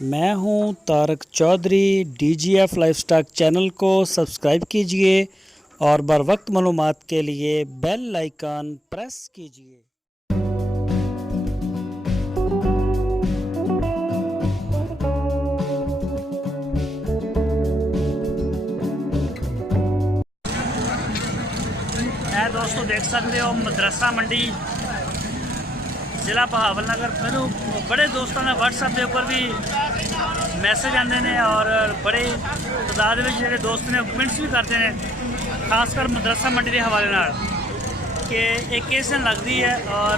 मैं हूं Tarak Chaudhary. DGF lifestyle channel को सब्सक्राइब कीजिए और बर वक्त मालूमात के लिए बेल आइकन प्रेस कीजिए। दोस्तों देख सकते हो मदरसा मंडी जिला बहावल नगर। मैनू बड़े दोस्तों ने WhatsApp के उपर भी मैसेज आते हैं और बड़े तादाद में जो दोस्त ने कमेंट्स भी करते हैं, खासकर मदरसा मंडी के हवाले नाल कि एक किस दिन लगती है और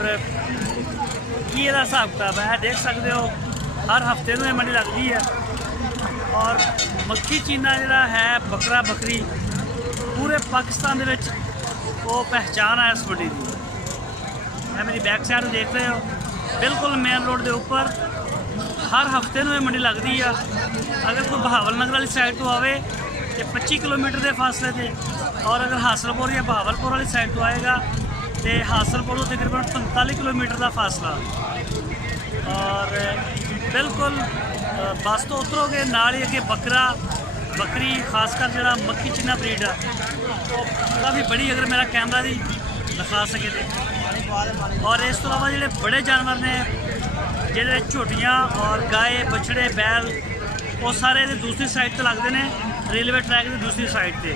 की ਇਹਦਾ हिसाब किताब है। देख सकते हो हर हफ्ते में मंडी लगती है और मक्खी चीना जोड़ा है बकरा बकरी पूरे पाकिस्तान के वो पहचान है इस मंडी की। मैं मेरी बैक साइड देख रहे हो बिल्कुल मेन रोड के उपर हर हफ्ते में मंडी लगती है। अगर कोई बहावल नगर वाली साइड तो आए तो 25 किलोमीटर के फासले से, और अगर हासलपुर या बहावलपुर वाली साइड तो आएगा तो हासलपुर तो तकरीबन 45 किलोमीटर का फासला। और बिल्कुल बस तो उतरोगे नाल ही अगे बकरा बकरी खासकर जो मक्खी चीना ब्रीड है तो काफ़ी बड़ी, अगर मेरा कैमरा भी दिखा सके तो। और इस तो अलावा जो बड़े जानवर ने जिहड़े झोटियाँ और गाय बछड़े बैल वो सारे दूसरी साइड तो लगते हैं, रेलवे ट्रैक की दूसरी साइड पे।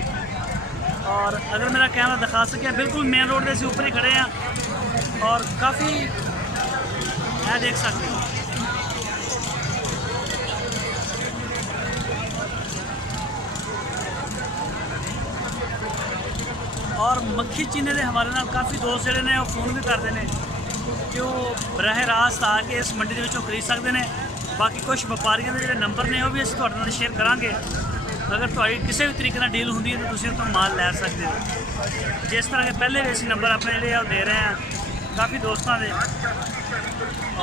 और अगर मेरा कैमरा दिखा सके बिल्कुल मेन रोड के ऊपर ही खड़े हैं और काफ़ी है देख सकते हो। और मक्खी चीने के हमारे नाल काफ़ी दोस्त जोड़े ने फोन भी करते हैं कि वो बराह रास्त आके इस मंडी के खरीद सकते हैं। बाकी कुछ व्यापारियों के जोड़े नंबर ने वो भी असीं तुहाडे नाल शेयर करांगे। अगर तुहाडी किसी भी तरीके नाल डील होंदी है तो तुसीं उत्थों माल लै सकते हो। जिस तरह के पहले भी असीं नंबर अपने जोड़े दे रहे हैं काफ़ी दोस्तों के।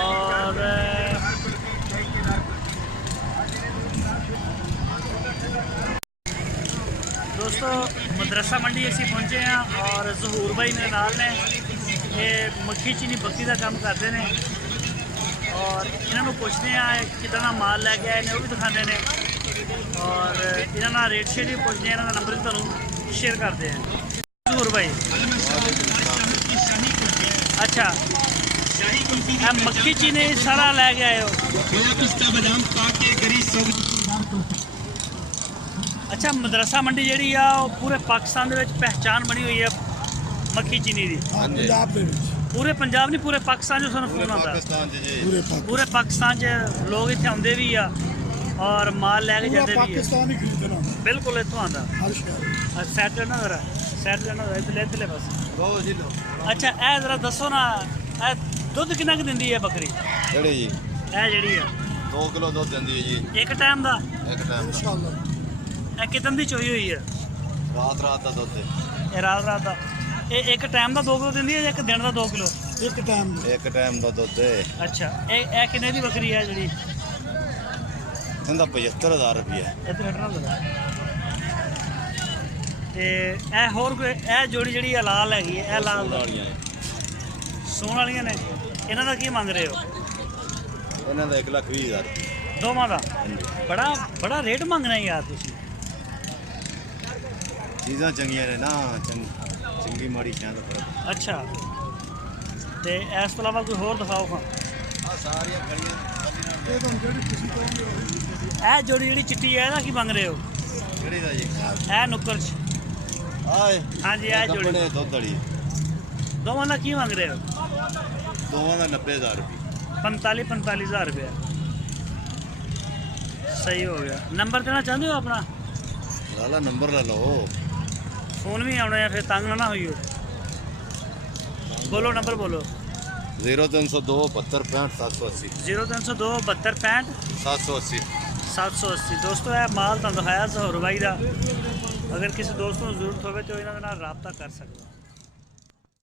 और दोस्तों मदरसा मंडी असी पहुँचे हैं और जहूर भाई मेरे नाल ने ये मक्खी चीनी बकरी का काम करते हैं और इन्होंने पूछते हैं कितना माल लैके आए हैं वो भी दिखाते हैं और इन्होंने रेट शेट भी पूछते हैं, इन्होंने नंबर भी तुहानूं शेयर करते हैं। जहूर भाई अच्छा मक्खी चीनी सारा लैके आए हो? अच्छा मदरसा मंडी जी पूरे पाकिस्तान के पहचान बनी हुई है मक्खी चीनी की? पूरे पंजाब नहीं पूरे पाकिस्तान जो सूँ फोन आता पूरे पाकिस्तान लोग इतने आते भी आ और माल लैके जाते भी बिल्कुल इतों आता सैट ना जरा सैट लेना इतने बस। अच्छा ए जरा दसो ना दुध कितना कि दिंदी है बकरी जी? जी 2 किलो दुध दिंदी है जी एक टाइम का? एक टाइम। कितन की चोई हुई है? रात का दुध ये रात का एक टाइम का 2 किलो दिंदी है, एक दिन का 2 किलो? एक टाइम का दुध है। अच्छा ये किन्ने की बकरी है जी? इनका 75,000 रुपया। ते होर कोई जोड़ी जी लाल हैगी है लाल सूण वाली ने इन्हों का की मंग रहे हो? इन्हों का 1,20,000 दोवां का? बड़ा बड़ा रेट मंगना है यार तुसीं। चीज़ां चंगियां ने ना चंगी माड़ी शायद फर्क। अच्छा ते इस तो अलावा कोई होर दिखाओ हाँ। ए जोड़ी जी चिट्टी है की मंग रहे हो? ए नुक्कर हाँ जी ए जोड़ी दुध वाली दोवां का की मंग रहे हो? दोवां का 90,000 रुपये। 45,000 रुपया सही हो गया। नंबर देना चाहते हो अपना? लाला नंबर ला लो, फोन भी आने फिर तंग ना हुई हो। बोलो नंबर बोलो। 0302 72 65 780। 0302 72 65 780 780। दोस्तों यह माल तुहानूं दिखाया जहूर भाई का। अगर किसी दोस्त को जरूरत हो तो इन्होंने रबता कर सकते।